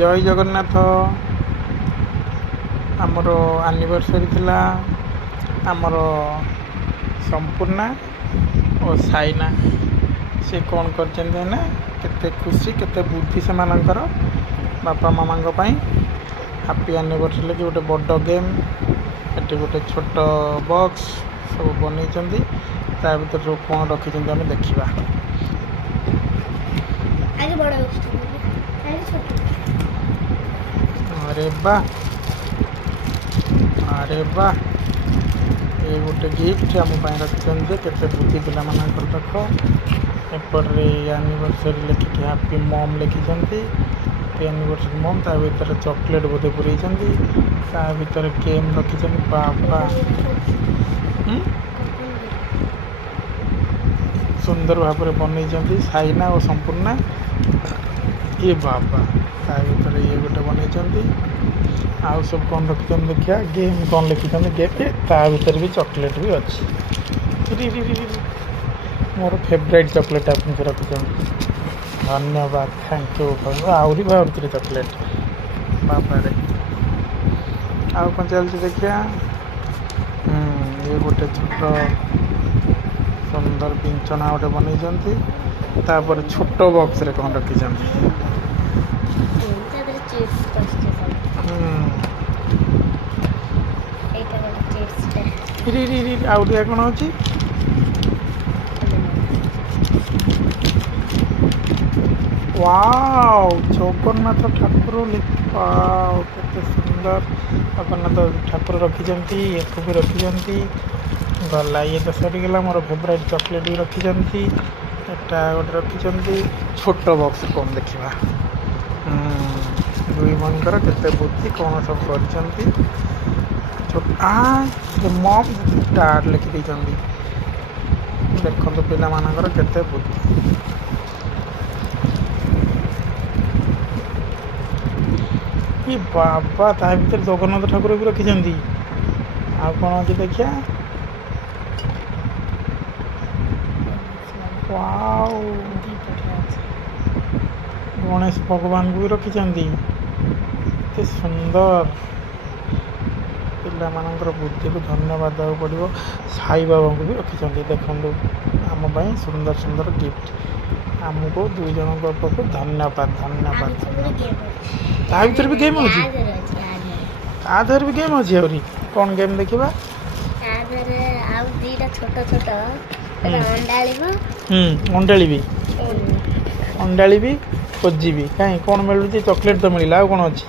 जय जगन्नाथ आमर एनिवर्सरी थिला आमर संपूर्णा और साइना से कौन कर ना केते खुशी केते बुद्धि से मानकर बापा मामा हैप्पी एनिवर्सरी लगे गोटे बड़ गेम ये गोटे छोट बॉक्स सब बन भर सब कौन रखी आम देखा अरे वाह ये गोटे गिफ्ट आम रखी केते बुद्धि पिला देख एपटे एनिवर्सरी लिखिकी हैप्पी मम लिखी हैप्पी एनिवर्सरी मम ता भर चॉकलेट बोधे पूरे ता भर गेम रखी बाबा सुंदर भाव में बनई साइना और संपूर्णा ये बाबा ता भर ये गोटे बनई आउ सब कौन रखी देखिए गेम कौन लिखी गेम ता भर भी चॉकलेट भी अच्छी मोर फेवरेट चॉकलेट आप रखी धन्यवाद थैंक यू आहरी बाहर चॉकलेट बाबा आउ कौन चलती देखिए ये गोटे छोट सुंदर पिंचना गोटे बनई छोट बॉक्स रे कौन रखी आउरिया कौन अच्छी वाव जगन्नाथ ठाकुर केते सुंदर जगन्नाथ ठाकुर रखी एक भी रखी गला ये तो सरीगला मोर फेवरेट चॉकलेट भी रखी एटा गोटे रखी छोट बॉक्स कौन देखा दुई मनकर केते बुद्धि कौन सब कर मम स्टार लिखी देखो पिला मानकर केते बुद्धि ये बाबा ता भर जगन्नाथ ठाकुर भी रखी आ कौन अच्छी देखिया वाओ गणेश भगवान को भी रखी सुंदर पिला मानकर बुद्धि को धन्यवाद देवा पड़ो साई बाबा को भी रखी देखो आम सुंदर सुंदर गिफ्ट आमको दुई जन को धन्यवाद धन्यवाद ता भर भी गेम अच्छी ता देहर भी गेम अच्छी आहरी कौन गेम देखा अंडाड़ी भी अंडाड़ी भी खोजी भी कहीं कौन मिलूँ चॉकलेट तो मिलला कौन अच्छी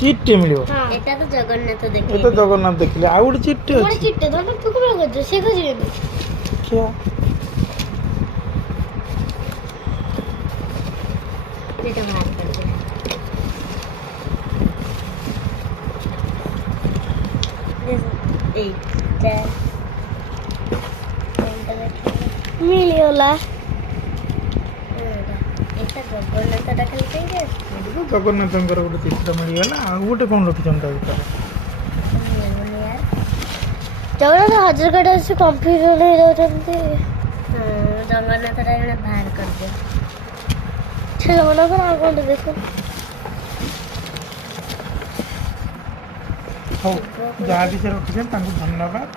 चिट्टे मिल तो जगन्नाथ देखिले आउ गोटे चिट्टे क्या मिलियोला जगन्नाथ गोटे चित्र मिलगला आ गोटे कौन रखी जगन्नाथ हजारगढ़ से कंफ्यूजन हो जाते जगन्नाथ बाहर कर दे जगन्नाथ आ कौन देखो जहाँ भी से रखी धन्यवाद।